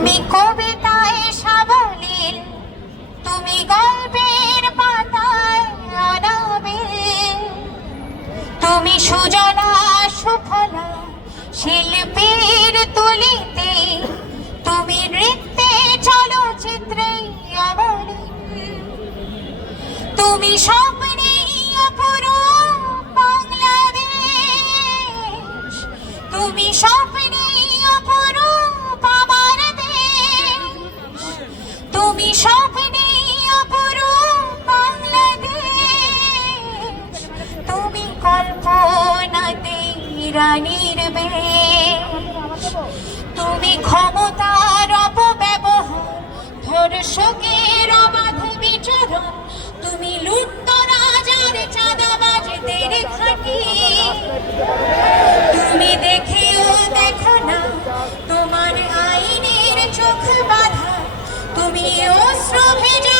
তুমি কবিতায় সাবলীল তুমি গল্পের পাতায় অনাবিল তুমি সুজলা সুফলা শিল্পীর তুলিতে, তুমি নৃত্যে চলচ্চিত্রে অবলীল তুমি স্বপ্নে অপরূপ বাংলাদেশ, তুমি স্বপ্নে রানীর তুমি ক্ষমতার অপব্যবহার, ধর্ষকের অবাধ বিচরণ, তুমি লুট্ত রাজার চাঁদাবাজদের খাটি। তুমি দেখেও দেখো না তোমার আইনের চোখ বাধা, তুমি অশ্রু ভেজা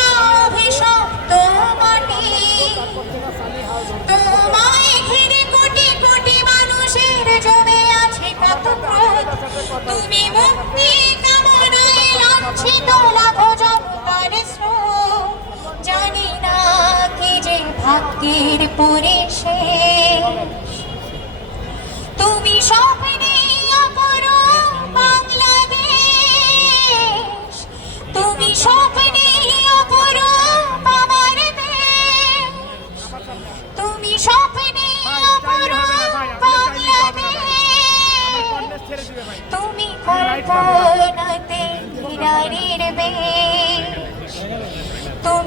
জানি না কি যে ভাগ্যের পরিশেষ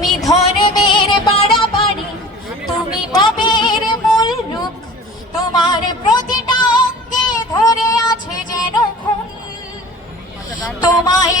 তুমি ধর্মের বাড়াবাড়ি, তুমি পাপের মূল রূপ। তোমার প্রতিটা অঙ্গে ধরে আছে যেন খুন। তোমায়